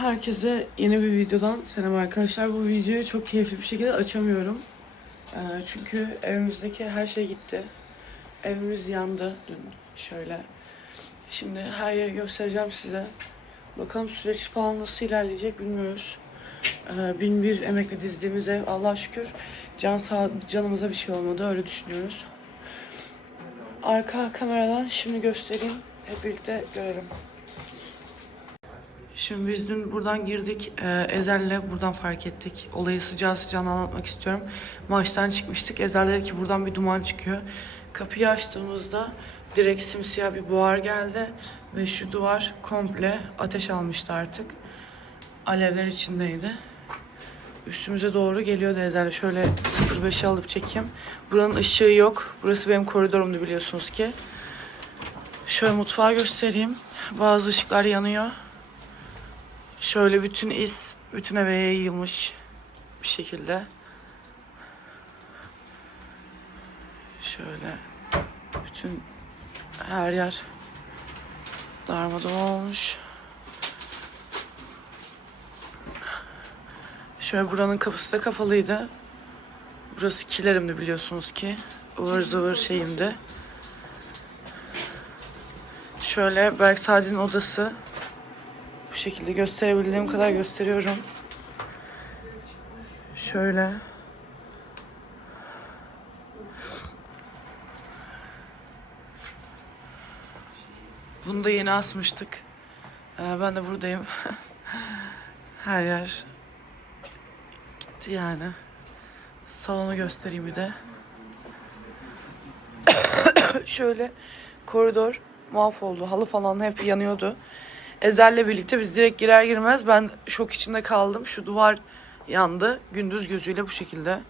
Herkese yeni bir videodan selam arkadaşlar. Bu videoyu çok keyifli bir şekilde açamıyorum. Ee, çünkü evimizdeki her şey gitti. Evimiz yandı dün şöyle. Şimdi her yeri göstereceğim size. Bakalım süreç falan nasıl ilerleyecek bilmiyoruz. Ee, bin bir emekle dizdiğimiz ev Allah'a şükür can sağ, canımıza bir şey olmadı öyle düşünüyoruz. Arka kameradan şimdi göstereyim. Hep birlikte görelim. Şimdi biz dün buradan girdik. Ee, Ezel'le buradan fark ettik. Olayı sıcağı sıcağına anlatmak istiyorum. Maçtan çıkmıştık. Ezel dedi ki buradan bir duman çıkıyor. Kapıyı açtığımızda direkt simsiyah bir buhar geldi. Ve şu duvar komple ateş almıştı artık. Alevler içindeydi. Üstümüze doğru geliyordu Ezel. Şöyle 05'i alıp çekeyim. Buranın ışığı yok. Burası benim koridorumdu biliyorsunuz ki. Şöyle mutfağı göstereyim. Bazı ışıklar yanıyor. Şöyle bütün iz bütün eve yayılmış bir şekilde. Şöyle bütün her yer darmadağın olmuş. Şöyle buranın kapısı da kapalıydı. Burası kilerimdi biliyorsunuz ki. ıvır zıvır şeyimdi. Şöyle Berk Sadi'nin odası. Şekilde gösterebildiğim kadar gösteriyorum. Şöyle. Bunu da yeni asmıştık. Ee, ben de buradayım. Her yer gitti yani. Salonu göstereyim bir de. Şöyle koridor mahvoldu. Halı falan hep yanıyordu. Ezel'le birlikte biz direkt girer girmez ben şok içinde kaldım. Şu duvar yandı. Gündüz gözüyle bu şekilde.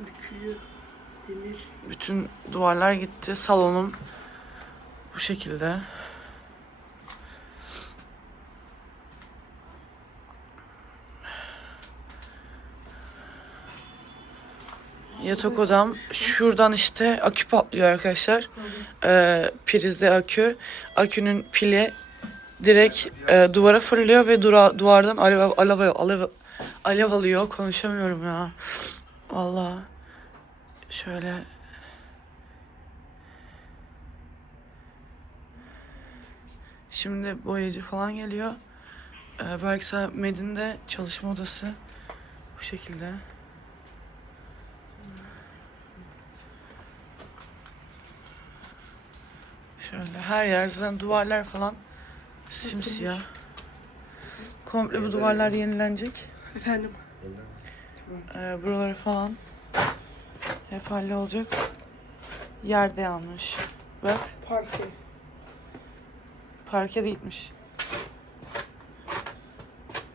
Bükülüyor. Demir. Bütün duvarlar gitti. Salonum bu şekilde. Yatak odam şuradan işte akü patlıyor arkadaşlar. Ee, prizde akü. Akünün pili direkt e, duvara fırlıyor ve dura, duvardan alev, alev, alev, alev alıyor. Konuşamıyorum ya. Vallahi şöyle Şimdi boyacı falan geliyor. Ee, Berksa Medin'de çalışma odası bu şekilde. Şöyle her yer duvarlar falan simsiyah. Komple bu duvarlar yenilenecek. Efendim. Ee, buraları falan hep hallolacak. Yerde yanmış. Bak Parke. parke de gitmiş.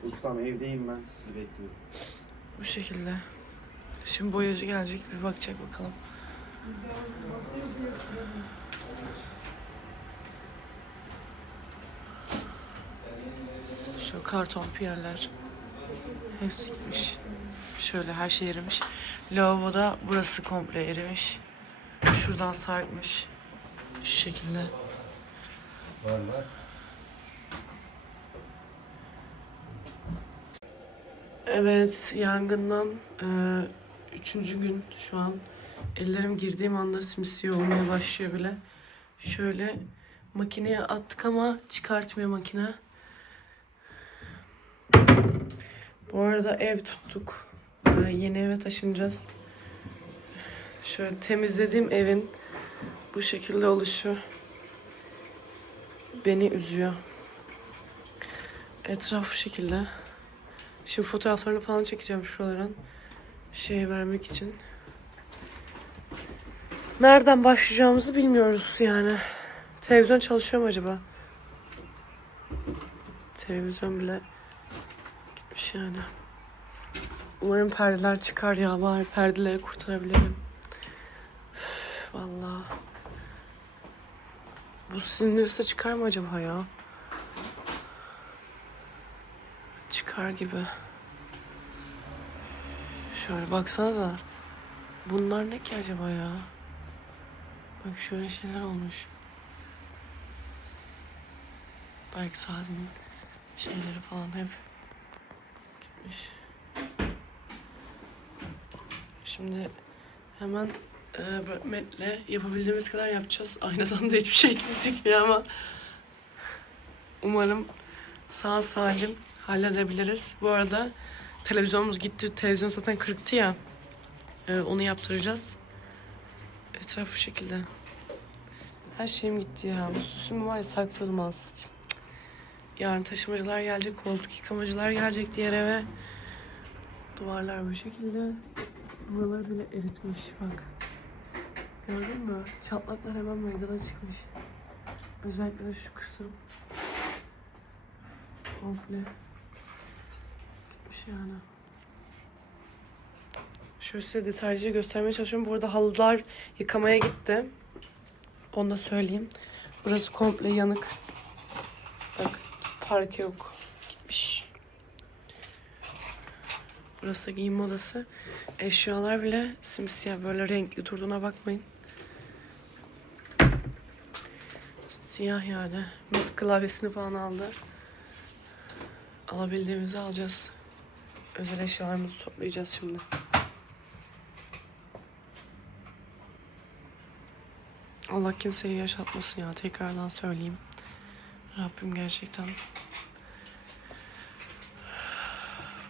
Ustam evdeyim ben sizi bekliyorum. Bu şekilde. Şimdi boyacı gelecek bir bakacak bakalım. Şu karton piyerler. Hepsi gitmiş. Şöyle her şey erimiş. Lavaboda burası komple erimiş. Şuradan sarkmış. Şu şekilde. Var var. Evet, yangından e, üçüncü gün şu an. Ellerim girdiğim anda simsiyah olmaya başlıyor bile. Şöyle makineye attık ama çıkartmıyor makine. Bu arada ev tuttuk. E, yeni eve taşınacağız. Şöyle temizlediğim evin bu şekilde oluşu beni üzüyor. Etraf bu şekilde. Şimdi fotoğraflarını falan çekeceğim şuralardan. Şey vermek için. Nereden başlayacağımızı bilmiyoruz yani. Televizyon çalışıyor mu acaba? Televizyon bile yani. Umarım perdeler çıkar ya. Bari perdeleri kurtarabilirim. Üf, Vallahi. Bu sinirse çıkar mı acaba ya? Çıkar gibi. Şöyle baksanıza. Bunlar ne ki acaba ya? Bak şöyle şeyler olmuş. Belki Sadi'nin şeyleri falan hep. Şimdi hemen e, metle yapabildiğimiz kadar yapacağız. Aynadan da hiçbir şey gözükmüyor ama umarım sağ salim halledebiliriz. Bu arada televizyonumuz gitti. Televizyon zaten kırıktı ya. E, onu yaptıracağız. Etraf bu şekilde. Her şeyim gitti ya. Bu süsümü var ya saklıyordum aslında. Yarın taşımacılar gelecek, koltuk yıkamacılar gelecek diğer eve. Duvarlar bu şekilde. Buraları bile eritmiş bak. Gördün mü? Çatlaklar hemen meydana çıkmış. Özellikle şu kısım. Komple. Gitmiş yani. Şöyle size detaylıca göstermeye çalışıyorum. Bu arada halılar yıkamaya gitti. Onu da söyleyeyim. Burası komple yanık. Parke yok. Gitmiş. Burası giyinme odası. Eşyalar bile simsiyah böyle renkli durduğuna bakmayın. Siyah yani. Not klavyesini falan aldı. Alabildiğimizi alacağız. Özel eşyalarımızı toplayacağız şimdi. Allah kimseyi yaşatmasın ya. Tekrardan söyleyeyim. Rabbim gerçekten.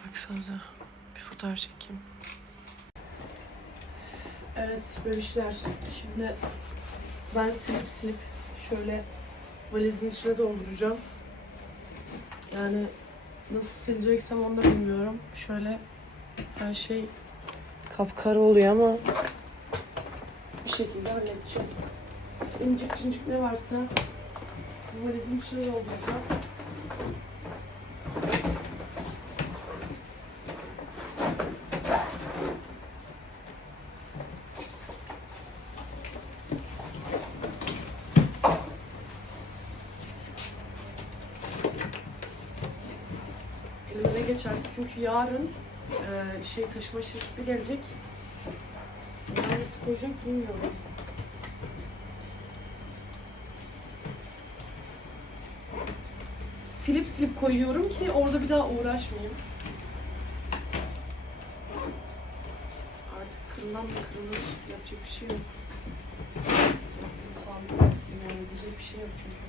Baksanıza. Bir fotoğraf çekeyim. Evet bebişler. Şimdi ben silip silip şöyle valizin içine dolduracağım. Yani nasıl sileceksem onu da bilmiyorum. Şöyle her şey kapkara oluyor ama bir şekilde halledeceğiz. İncik cincik ne varsa bu valizin içine dolduracağım. Elime geçerse çünkü yarın e, şey taşıma şirketi gelecek. Nasıl koyacağım bilmiyorum. Silip silip koyuyorum ki orada bir daha uğraşmayayım. Artık kırılan da kırılır. Yapacak bir şey yok. Tamam, versin yani. Diyecek bir şey yok çünkü.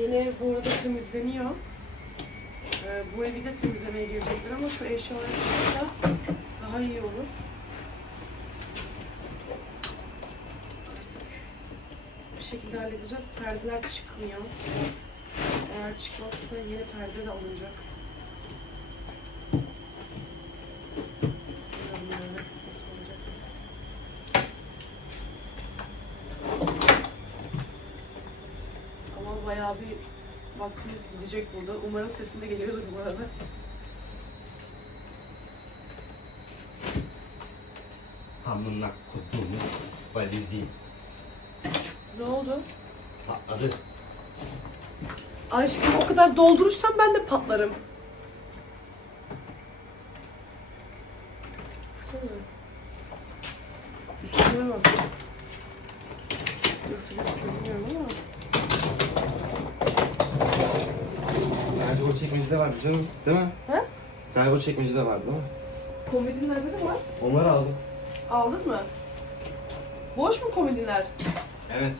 Yeni ev bu arada temizleniyor. Ee, bu evi de temizlemeye gelecekler ama şu eşyaları çıksa daha iyi olur. Artık bir şekilde halledeceğiz. Perdeler çıkmıyor. Eğer çıkmazsa yeni perde de alınacak. Ama bayağı bir vaktimiz gidecek burada. Umarım sesim de geliyordur bu arada. Amına kodumu valizi Ne oldu? patladı. Aşkım o kadar doldurursam ben de patlarım. Baksana. Üstüne bak. Nasıl gözüküyor bilmiyorum ama. Sadece o çekmecede vardı canım. Değil mi? He? Sadece o çekmecede vardı değil mi? Komedilerde de var. Onları aldım. Aldın mı? Boş mu komediler? Evet.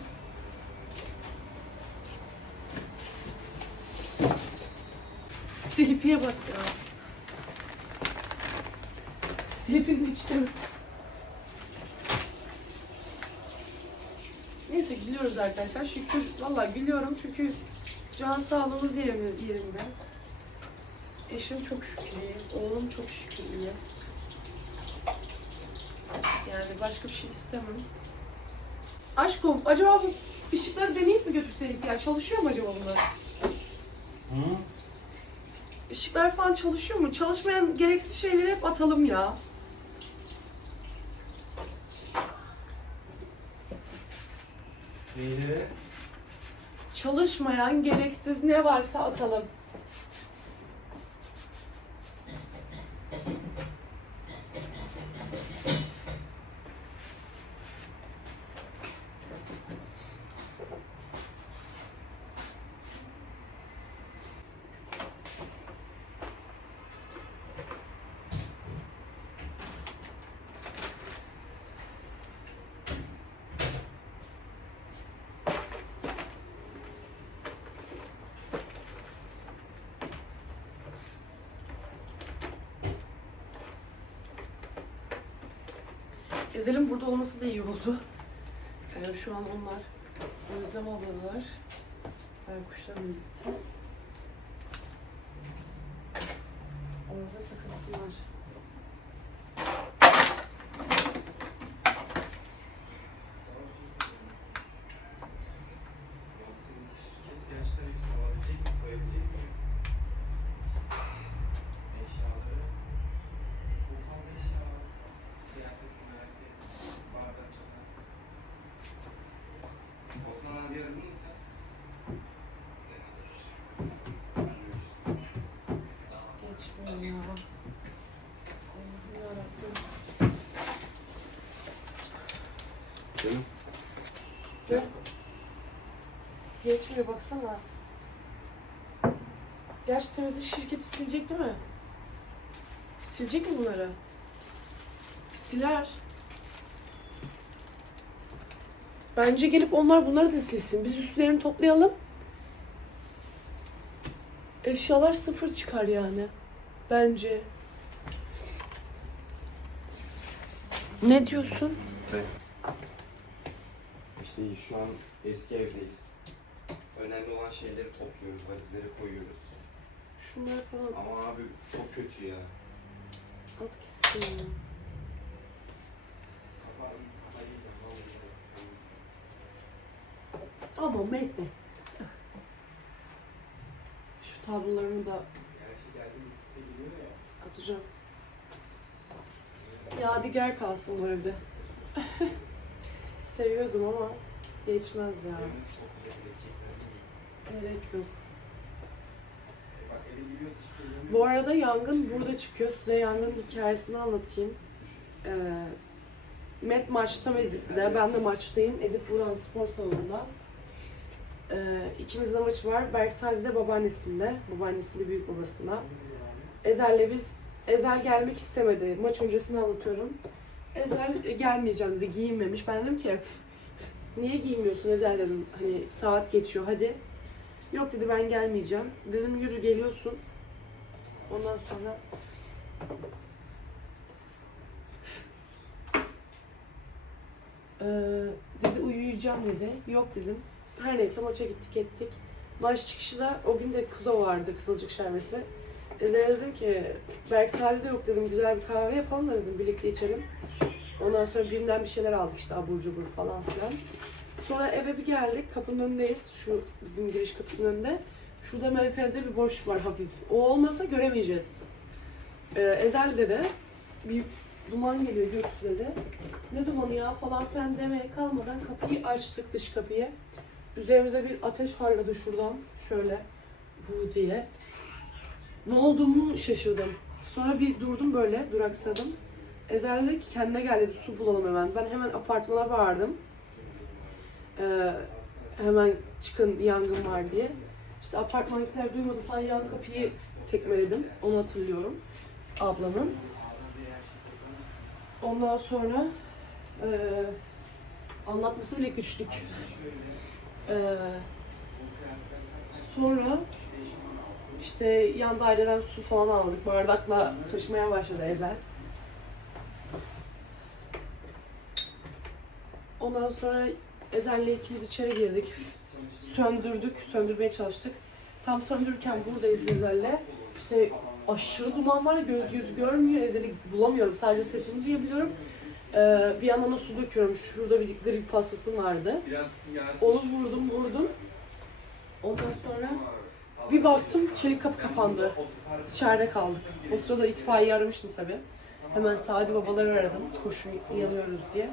Silipi'ye bak ya. Silipi'nin içi temiz. Neyse gülüyoruz arkadaşlar. Şükür valla gülüyorum çünkü can sağlığımız yerinde. Eşim çok şükür iyi. Oğlum çok şükür iyi. Yani başka bir şey istemem. Aşkım acaba bu ışıkları deneyip mi götürseydik ya? Çalışıyor mu acaba bunlar? Hı? Işıklar falan çalışıyor mu? Çalışmayan gereksiz şeyleri hep atalım ya. Neydi? Çalışmayan gereksiz ne varsa atalım. Ezel'in burada olması da iyi oldu. Ee, şu an onlar özlem alıyorlar. Baykuşlarla birlikte. Orada takılsınlar. Gençler hepsi alabilecek mi? Koyabilecek mi? Eşyaları. Çok fazla eşya var. Kıyafet, kıyafet, bardak, çatal. Osman abi aradın mı sen? Geçmiyor ya. Allah'ım yarabbim. Canım. Gel. Geçmiyor baksana. Gerçi temizlik şirketi silecek değil mi? Silecek mi bunları? Siler. Bence gelip onlar bunları da silsin. Biz üstlerini toplayalım. Eşyalar sıfır çıkar yani. Bence. Ne diyorsun? İşte şu an eski evdeyiz. Önemli olan şeyleri topluyoruz, valizleri koyuyoruz. Şunlar falan Ama abi çok kötü ya. at gitsin ya. Ama Mehmet. Şu tablolarını da şey atacağım. Yadigar kalsın bu evde. Seviyordum ama geçmez ya. Gerek yok. Bu arada yangın burada çıkıyor. Size yangın hikayesini anlatayım. Ee, Met maçta Mezitli'de. Ben de maçtayım. Edip Buran spor salonunda. Ee, ikimizin de maçı var. Berksade de babaannesinde. Babaannesinde büyük babasında. Ezel'le biz Ezel gelmek istemedi. Maç öncesini anlatıyorum. Ezel "E, gelmeyeceğim dedi. Giyinmemiş. Ben dedim ki niye giymiyorsun Ezel dedim. Hani saat geçiyor hadi. Yok dedi ben gelmeyeceğim. Dedim yürü geliyorsun. Ondan sonra Ee, dedi uyuyacağım dedi. Yok dedim. Her neyse maça gittik ettik. Maç çıkışı da o gün de kuzo vardı kızılcık şerbeti. Ezel'e dedim ki Berksal'de de yok dedim güzel bir kahve yapalım da dedim birlikte içelim. Ondan sonra birinden bir şeyler aldık işte abur cubur falan filan. Sonra eve bir geldik kapının önündeyiz şu bizim giriş kapısının önünde. Şurada menfezde bir boşluk var hafif. O olmasa göremeyeceğiz. Ee, Ezel'de de bir duman geliyor gökyüzüne de. Ne dumanı ya falan filan demeye kalmadan kapıyı açtık dış kapıyı. Üzerimize bir ateş harladı şuradan şöyle bu diye. Ne olduğumu şaşırdım. Sonra bir durdum böyle duraksadım. Ezel dedi ki kendine gel dedi su bulalım hemen. Ben hemen apartmana bağırdım. Ee, hemen çıkın yangın var diye. İşte apartmandakiler duymadı falan yan kapıyı tekmeledim. Onu hatırlıyorum. Ablanın. Ondan sonra eee anlatması bile güçlük. Eee sonra işte yan daireden su falan aldık. Bardakla taşımaya başladı Ezel. Ondan sonra Ezel'le ikimiz içeri girdik. Söndürdük, söndürmeye çalıştık. Tam söndürürken buradayız Ezel'le. İşte aşırı duman var, göz yüz görmüyor. Ezel'i bulamıyorum, sadece sesini duyabiliyorum. Ee, bir yandan da su döküyorum. Şurada bir grip pastasım vardı. Onu vurdum, vurdum. Ondan sonra bir baktım çelik kapı kapandı. İçeride kaldık. O sırada itfaiye aramıştım tabii. Hemen Sadi babaları aradım. Koşun yanıyoruz diye.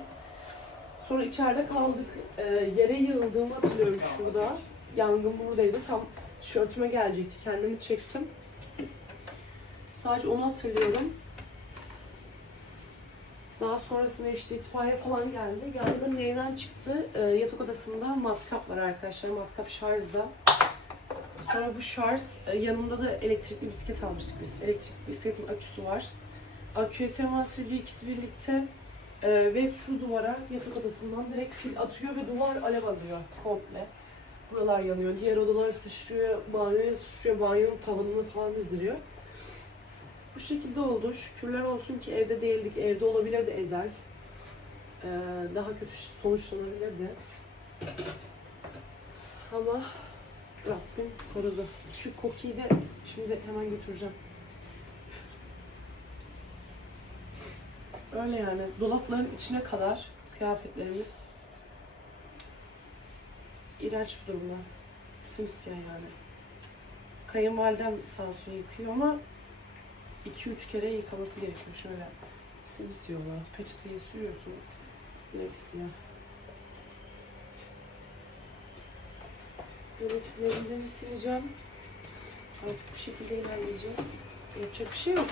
Sonra içeride kaldık. Ee, yere yığıldığımı hatırlıyorum şurada. Yangın buradaydı. Tam tişörtüme gelecekti. Kendimi çektim. Sadece onu hatırlıyorum. Daha sonrasında işte itfaiye falan geldi. Yangın neyden çıktı? Ee, yatak odasında matkap var arkadaşlar. Matkap şarjda. Sonra bu şarj e, yanında da elektrikli bisiklet almıştık biz. Elektrikli bisikletin aküsü var. Aküye temas ediyor ikisi birlikte. Ee, ve şu duvara yatak odasından direkt pil atıyor ve duvar alev alıyor komple. Buralar yanıyor. Diğer odalar sıçrıyor, banyoya sıçrıyor, banyonun tavanını falan didiriyor. Bu şekilde oldu. Şükürler olsun ki evde değildik. Evde olabilirdi Ezel. daha kötü sonuçlanabilirdi. Ama Rabbim korudu. Şu kokiyi de şimdi hemen götüreceğim. Öyle yani. Dolapların içine kadar kıyafetlerimiz iğrenç bir durumda. Simsiyah yani. Kayınvalidem sağ olsun yıkıyor ama 2-3 kere yıkaması gerekiyor şöyle. Simsiyah olan. Peçeteye sürüyorsun. Direkt siyah. Böyle silebildiğimi sileceğim. Artık bu şekilde ilerleyeceğiz. Yapacak bir şey yok.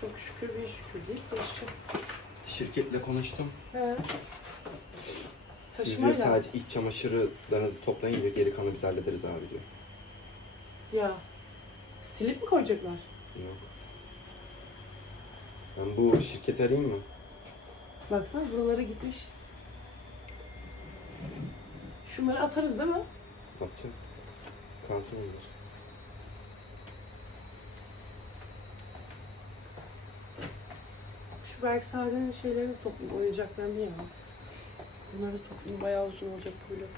Çok şükür bir şükür deyip yaşayacağız. Şirketle konuştum. He. Siz diyor Taşımayla. sadece iç çamaşırlarınızı toplayın diyor. Geri kalanı biz hallederiz abi diyor. Ya. Silip mi koyacaklar? Yok. Ben bu şirketi arayayım mı? Baksana buralara gitmiş. Şunları atarız değil mi? Ne yapacağız? Kalsın onlar. Şu Berksade'nin şeylerini toplayayım, oyuncaklarını ya. Bunları toplayayım, bayağı uzun olacak bu vlog.